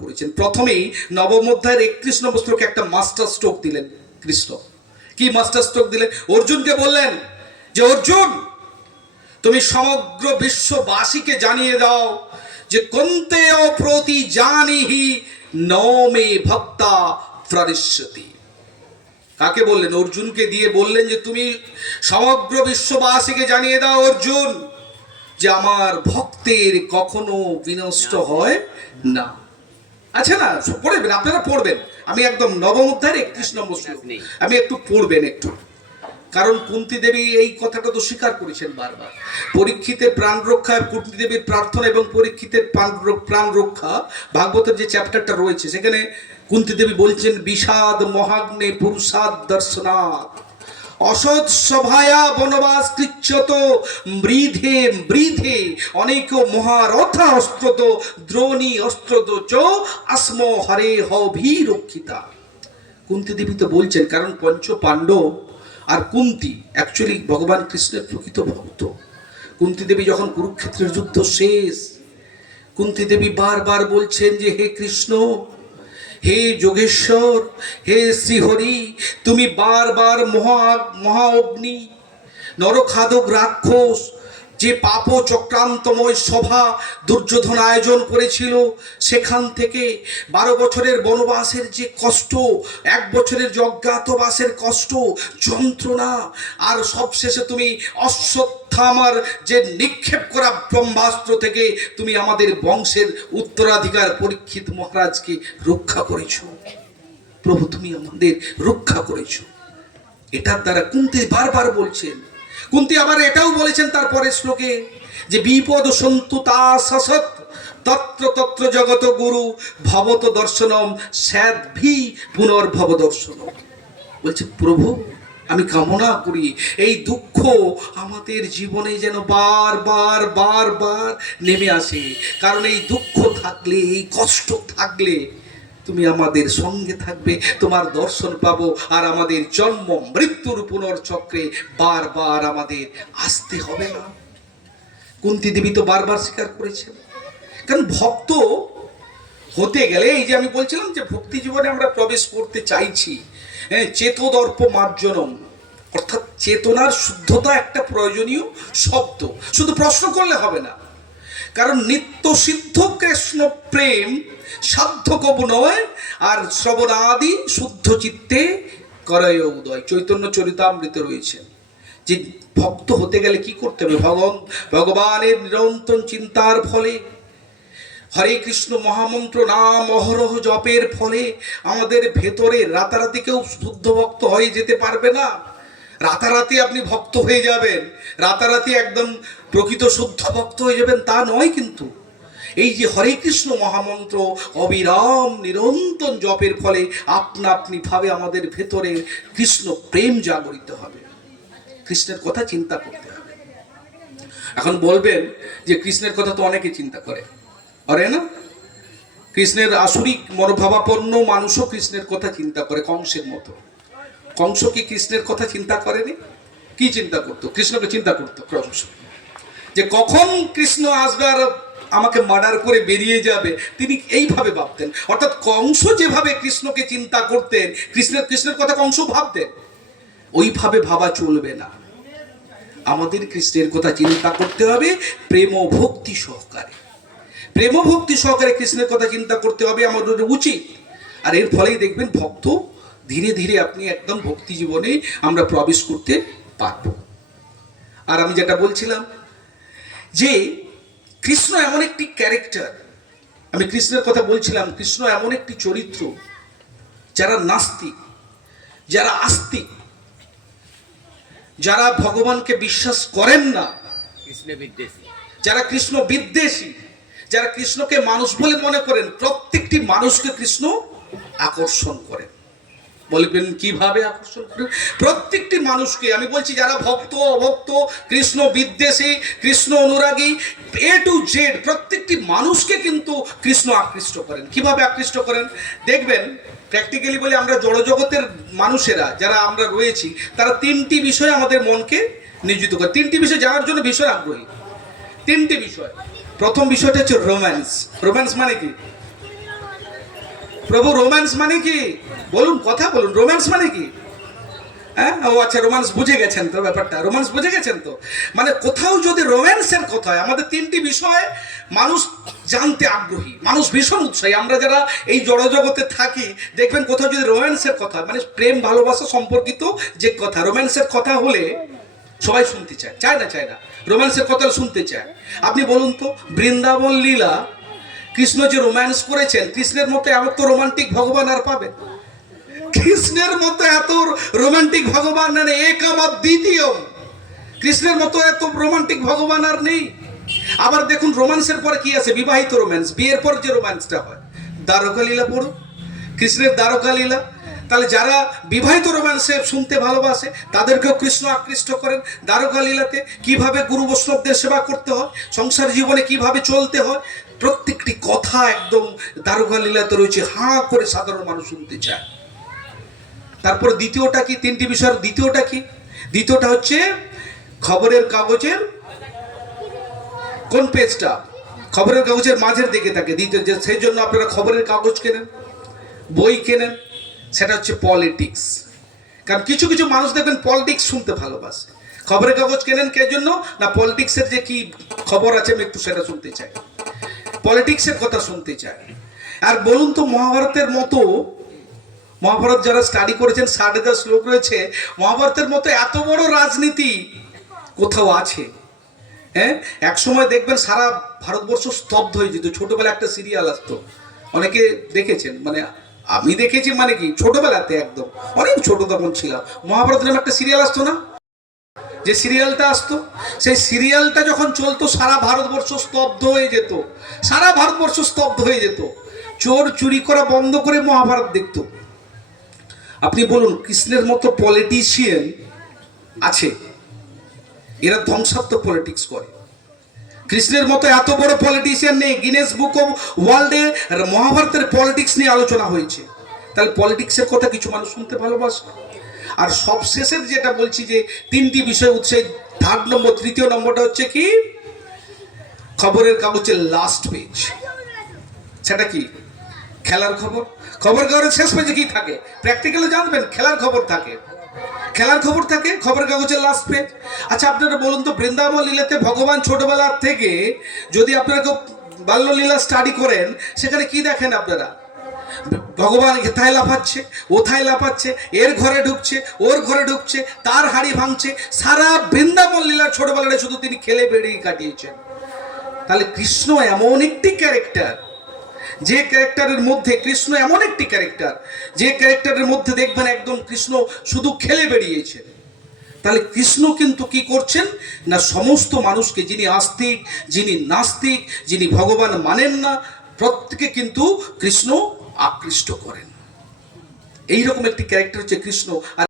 করেছেন। প্রথমেই নবম অধ্যায়ের 31 নম্বর শ্লোকে একটা মাস্টার স্ট্রোক দিলেন কৃষ্ণ। কি মাস্টার স্ট্রোক দিলেন? অর্জুনকে বললেন যে অর্জুন, তুমি সমগ্র বিশ্ববাসীকে জানিয়ে দাও যে কন্তেয় প্রতি জানিহি নমে ভক্তা প্ররিষ্যতি। কাকে বললেন? অর্জুনকে দিয়ে বললেন যে তুমি সমগ্র বিশ্ববাসীকে জানিয়ে দাও অর্জুন যে আমার ভক্তের কখনো বিনষ্ট হয় না। আচ্ছা না, পড়বেন, আপনারা পড়বেন। আমি একদম নবম অধ্যায়ের 31 নম্বর শ্লোক আমি একটু পড়বেন একটু, কারণ কুন্তী দেবী এই কথাটা তো স্বীকার করেছেন বারবার। পরীক্ষিতের প্রাণ রক্ষা, কুন্তী দেবীর প্রার্থনা এবং পরীক্ষিতের প্রাণ রক্ষা, ভাগবতের যে চ্যাপ্টারটা রয়েছে সেখানে কুন্তী দেবী বলছেন বিষাদ মহাগ্নে পুরুষাদ দর্শনাথ অসৎ সভায়া বনবাস কৃচ্যত মৃধে মৃধে অনেক মহারথা অস্ত্রত দ্রোণী অস্ত্রত চ আস্ম হরে হভিরক্ষিতা। কুন্তী দেবী তো বলছেন, কারণ পঞ্চ পাণ্ডব আর কুন্তী অ্যাকচুয়ালি ভগবান কৃষ্ণের প্রকৃত ভক্ত। কুন্তী দেবী যখন কুরুক্ষেত্রের যুদ্ধ শেষ, কুন্তী দেবী বারবার বলছেন যে হে কৃষ্ণ, হে যোগেশ্বর, হে শ্রীহরি, তুমি বারবার মহা অগ্নি নরখাদক রাক্ষস যে পাপ চক্রান্তময় সভা দুর্যোধন আয়োজন করেছিল, সেখান থেকে 12 বছরের বনবাসের যে কষ্ট, 1 বছরের যে অজ্ঞাতবাসের কষ্ট যন্ত্রণা, আর সবশেষে তুমি অশ্বত্থামার যে নিক্ষেপ করা ব্রহ্মাস্ত্র থেকে তুমি আমাদের বংশের উত্তরাধিকার পরীক্ষিত মহারাজকে রক্ষা করেছ। প্রভু, তুমি আমাদের রক্ষা করেছ। এটার দ্বারা কুন্তী বারবার বলছেন। কুন্তী আবার এটাও বলেছেন তারপরে শ্লোকে যে বিপদ সন্তু তা সসৎ তত্র তত্র জগত গুরু ভবত দর্শনম স্যাদ্ভি পুনর্ভব দর্শনম। বলছে প্রভু, আমি কামনা করি এই দুঃখ আমাদের জীবনে যেন বারবার বারবার নেমে আসে, কারণ এই দুঃখ থাকলে, এই কষ্ট থাকলে তুমি আমাদের সঙ্গে থাকবে, তোমার দর্শন পাবো, আর আমাদের জন্ম মৃত্যুর পুনর্চক্রে বারবার আমাদের আসতে হবে না। কুন্তী দেবী তো বারবার স্বীকার করেছেন। কারণ ভক্ত হতে গেলে, এই যে আমি বলছিলাম যে ভক্তি জীবনে আমরা প্রবেশ করতে চাইছি, চেতদর্প মার্জনম, অর্থাৎ চেতনার শুদ্ধতা একটা প্রয়োজনীয় শব্দ। শুধু প্রশ্ন করলে হবে না, কারণ নিত্য সিদ্ধ কৃষ্ণ প্রেম সাধ্য কবু নয়, আর শ্রবণাদি শুদ্ধ চিত্তে করয় উদয়, চৈতন্য চরিতামৃতে রয়েছে। যে ভক্ত হতে গেলে কি করতে হবে? ভগবানের নিরন্তর চিন্তার ফলে, হরে কৃষ্ণ মহামন্ত্র নাম অহরহ জপের ফলে আমাদের ভেতরে রাতারাতি কেউ শুদ্ধ ভক্ত হয়ে যেতে পারবে না। রাতারাতি আপনি ভক্ত হয়ে যাবেন, রাতারাতি একদম প্রকৃত শুদ্ধ ভক্ত হয়ে যাবেন তা নয়। কিন্তু এই যে হরে কৃষ্ণ মহামন্ত্র অবিরাম নিরন্তর জপের ফলে আপনা আপনি ভাবে আমাদের ভেতরে কৃষ্ণ প্রেম জাগরিত হবে, কৃষ্ণের কথা চিন্তা করতে হবে। এখন বলবেন যে কৃষ্ণের কথা তো অনেকে চিন্তা করে না? কৃষ্ণের আসরিক মনোভাবাপন্ন মানুষও কৃষ্ণের কথা চিন্তা করে, কংসের মতো। কংস কি কৃষ্ণের কথা চিন্তা করেনি? কি চিন্তা করতো? কৃষ্ণকে চিন্তা করতো কংস, যে কখন কৃষ্ণ আসবে আর আমাকে মার্ডার করে বেরিয়ে যাবে, তিনি এইভাবে ভাবতেন। অর্থাৎ কংস যেভাবে কৃষ্ণকে চিন্তা করতেন, কৃষ্ণের কথা কংস ভাবতেন, ওইভাবে ভাবা চলবে না। আমাদের কৃষ্ণের কথা চিন্তা করতে হবে প্রেম ও ভক্তি সহকারে, প্রেম ও ভক্তি সহকারে কৃষ্ণের কথা চিন্তা করতে হবে আমাদের উচিত। আর এর ফলেই দেখবেন ভক্ত ধীরে ধীরে আপনি একদম ভক্তি জীবনে আমরা প্রবেশ করতে পারব। আর আমি যেটা বলছিলাম যে কৃষ্ণ এমন একটি ক্যারেক্টার, আমি কৃষ্ণের কথা বলছিলাম, কৃষ্ণ এমন একটি চরিত্র, যারা নাস্তিক, যারা আস্তিক, যারা ভগবানকে বিশ্বাস করেন না, যারা কৃষ্ণ বিদ্বেষী, যারা কৃষ্ণকে মানুষ বলে মনে করেন, প্রত্যেকটি মানুষকে কৃষ্ণ আকর্ষণ করেন। বলবেন কিভাবে আকর্ষণ করেন? প্রত্যেকটি মানুষকে আমি বলছি, যারা ভক্ত অভক্ত, কৃষ্ণ বিদ্বেষী, কৃষ্ণ অনুরাগী, এ টু জেড প্রত্যেকটি মানুষকে কিন্তু কৃষ্ণ আকৃষ্ট করেন। কিভাবে আকৃষ্ট করেন দেখবেন। প্র্যাকটিক্যালি বলি, আমরা জড়জগতের মানুষেরা যারা আমরা রয়েছি, তারা 3টি বিষয় আমাদের মনকে নিয়োজিত করে। 3টি বিষয় জানার জন্য ভীষণ আগ্রহী। 3টি বিষয়। প্রথম বিষয়টা হচ্ছে রোম্যান্স। রোম্যান্স মানে কি? প্রভু রোম্যান্স মানে কি? বলুন, কথা বলুন, রোম্যান্স মানে কি? হ্যাঁ, ও আচ্ছা, রোম্যান্স বুঝে গেছেন তো ব্যাপারটা, রোম্যান্স বুঝে গেছেন তো। মানে কোথাও যদি রোম্যান্সের কথা হয়, আমাদের তিনটি বিষয় মানুষ জানতে আগ্রহী, মানুষ ভীষণ উৎসাহী। আমরা যারা এই জড়জগতে থাকি, দেখবেন কোথাও যদি রোম্যান্সের কথা হয়, মানে প্রেম ভালোবাসা সম্পর্কিত যে কথা, রোম্যান্সের কথা হলে সবাই শুনতে চায়, চায় না? চায় না? রোম্যান্সের কথা শুনতে চায়। আপনি বলুন তো, বৃন্দাবন লীলা কৃষ্ণ যে রোম্যান্স করেছেন, কৃষ্ণের মতো এমন তো রোমান্টিক ভগবান আর পাবেন? কৃষ্ণের মতো এত রোমান্টিক ভগবান মানে এক আমার দ্বিতীয়, কৃষ্ণের মতো এত রোমান্টিক ভগবান আর নেই। আবার দেখুন, রোম্যান্সের পরে কি আছে? বিবাহিত রোম্যান্স, বিয়ের পর যে রোম্যান্সটা হয়। দ্বারকা লীলা পড়ুন, কৃষ্ণের দ্বারকা লীলা। তাহলে যারা বিবাহিত রোম্যান্সে শুনতে ভালোবাসে, তাদেরকেও কৃষ্ণ আকৃষ্ট করেন দ্বারকা লীলাতে। কিভাবে গুরু বৈষ্ণবদের সেবা করতে হয়, সংসার জীবনে কিভাবে চলতে হয়, প্রত্যেকটি কথা একদম দ্বারকা লীলাতে রয়েছে। হাঁ করে সাধারণ মানুষ শুনতে চায়। তারপর দ্বিতীয়টা কি? তিনটি বিষয়ের দ্বিতীয়টা কি? দ্বিতীয়টা হচ্ছে খবরের কাগজের কোন পেজটা? খবরের কাগজের মাঝের দিকে থাকে। দ্বিতীয়, সেই জন্য আপনারা খবরের কাগজ কেনেন, বই কেনেন, সেটা হচ্ছে পলিটিক্স। কারণ কিছু কিছু মানুষ দেখবেন পলিটিক্স শুনতে ভালোবাসে। খবরের কাগজ কেনেন কে জন্য? না, পলিটিক্সের যে কি খবর আছে আমি একটু সেটা শুনতে চাই, পলিটিক্সের কথা শুনতে চাই। আর বলুন তো, মহাভারতের মতো, মহাভারত যারা স্টাডি করেছেন 60,000 শ্লোক রয়েছে, মহাভারতের মতো এত বড় রাজনীতি কোথাও আছে? হ্যাঁ, এক সময় দেখবেন সারা ভারতবর্ষ স্তব্ধ হয়ে যেত। ছোটবেলা একটা সিরিয়াল আসতো, অনেকে দেখেছেন, মানে আমি দেখেছি, মানে কি ছোটবেলাতে, একদম অনেক ছোট তখন ছিলাম, মহাভারত নামে একটা সিরিয়াল আসতো না? যে সিরিয়ালটা আসতো, সেই সিরিয়ালটা যখন চলতো সারা ভারতবর্ষ স্তব্ধ হয়ে যেত, সারা ভারতবর্ষ স্তব্ধ হয়ে যেত। চোর চুরি করা বন্ধ করে মহাভারত দেখতো। আপনি বলুন, কৃষ্ণের মতো পলিটিশিয়ান আছে? এরা ধ্বংসাত্মক পলিটিক্স করে। কৃষ্ণের মতো এত বড় পলিটিশিয়ান নেই। গিনেস বুক অফ ওয়ার্ল্ডে মহাভারতের পলিটিক্স নিয়ে আলোচনা হয়েছে। তাহলে পলিটিক্সের কথা কিছু মানুষ শুনতে ভালোবাসে। আর সবশেষের যেটা বলছি, যে তিনটি বিষয় উৎসাহী, থার্ড নম্বর, তৃতীয় নম্বরটা হচ্ছে কি? খবরের কাগজের লাস্ট পেজ। সেটা কি? খেলার খবর। খবর কাগজের শেষ পেজে কি থাকে? প্র্যাকটিক্যালি জানবেন, খেলার খবর থাকে, খেলার খবর থাকে খবরের কাগজের লাস্ট পেজ। আচ্ছা, আপনারা বলুন তো, বৃন্দাবন লীলাতে ভগবান ছোটবেলার থেকে যদি আপনারা কেউ বাল্যলীলা স্টাডি করেন, সেখানে কি দেখেন আপনারা? ভগবান এথায় লাফাচ্ছে, ওথায় লাফাচ্ছে, এর ঘরে ঢুকছে, ওর ঘরে ঢুকছে, তার হাড়ি ভাঙছে। সারা বৃন্দাবন লীলার ছোটবেলায় শুধু তিনি খেলে বেরিয়ে কাটিয়েছেন। তাহলে কৃষ্ণ এমন একটি ক্যারেক্টার, যে ক্যারেক্টারের মধ্যে, কৃষ্ণ এমন একটি ক্যারেক্টার, যে ক্যারেক্টারের মধ্যে দেখবেন একদম কৃষ্ণ শুধু খেলে বেরিয়েছেন। তাহলে কৃষ্ণ কিন্তু কি করছেন না, সমস্ত মানুষকে, যিনি আস্তিক, যিনি নাস্তিক, যিনি ভগবান মানেন না, প্রত্যেকে কিন্তু কৃষ্ণ আকৃষ্ট করেন। এইরকম একটি ক্যারেক্টার হচ্ছে কৃষ্ণ। আর